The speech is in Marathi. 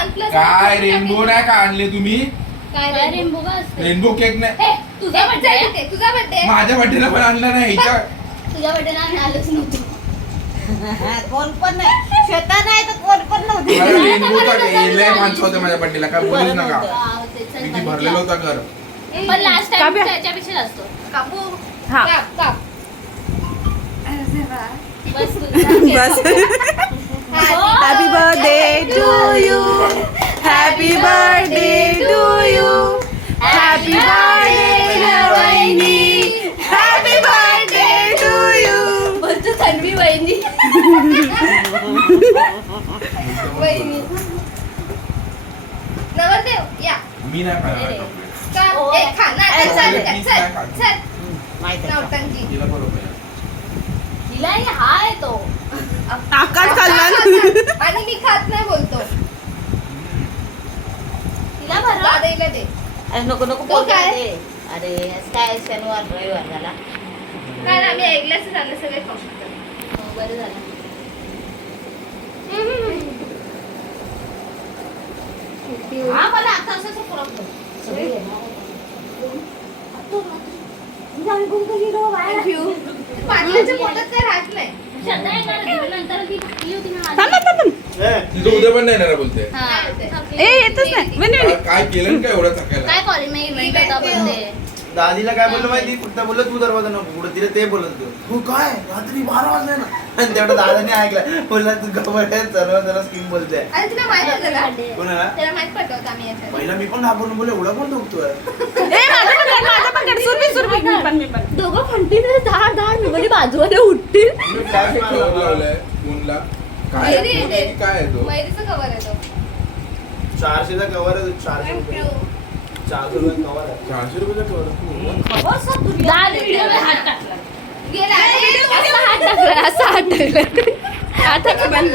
काय रेनबो नाही का आणले तुम्ही? काय रेनबो का असते? रेनबो केक नाही. तुझा बर्थडे तुझा बर्थडे माझ्या बर्थडेला पण आणला नाही. तुझ्या बर्थडेला आम्ही आलोच नव्हतो. कोण पण नाही, श्वेता नाही तर कोण पण नव्हती. रेनबोचा केक माणसं होते माझ्या बर्थडेला. काय बोलूच नका. किती भरलेलं होता घर. पण लास्ट टाइम त्याच्यापेक्षा जास्त. कापू हा काप बस बस. Happy birthday to you, happy birthday to you, happy birthday वहिनी, हॅपी बर्थडे टू यू. बोलतो तन्वी वहिनी. वहिनी नवरदेव या. मी नाही खाणार चॉकलेट. माहिती आहे. नौटंकी तिला बरोबर आहे. हिला हा आहे तो. आकाश खाल्ला आणि मी खात नाही बोलतो. तिला भरा दादाईला दे. अरे नको नको तो काय? दे. अरे आज काय शनिवार रविवार झाला. काय ना मी ऐकलंच झालं सगळे खाऊ शकतो. बरं झालं. हा मला आता असं पुरवतो. थँक्यू. पाटलाच्या पोटात काय राहत नाही. श्रद्धा येणार होती, नंतर ती होती ना. थांब थांब थांब. तिथं उद्या पण नाही येणार बोलते. ए येतच नाही. वहिनी, वहिनी. काय केलं ना काय एवढं थकायला? काय कॉलेज मध्ये इव्हेंट होता बर्थडे. दादीला काय बोललं माहिती, फक्त बोललं तू दरवाजा नको पुढे, तिला ते बोलत तू काय रात्री 12 वाजले ना. आणि तेवढं दादाने ऐकलं, बोलला तू गप्पा सर्व स्कीम बोलते. अरे तुला माहित होतं का? कोणाला त्याला माहित पडलं होतं आम्ही याच्यात. पहिला मी पण घाबरून बोलले एवढा कोण दुखतोय. ए माझं पण कर. सुरभी सुरभी मी पण. दोघं फंटीने धाड धाड मी बाजूला उठतील. मी फ्लॅश कवर लावलाय फोनला. काय वैरी आहे ते. काय आहे तो? वैरीचं कवर आहे तो. 400चा कव्हर आहे. 400 रुपये. 400 रुपये कव्हर आहे. 400 रुपयाचा कवर. दाद व्हिडिओमध्ये हात टाकला. गेला. असा हात टाकला. हाताचं बंद.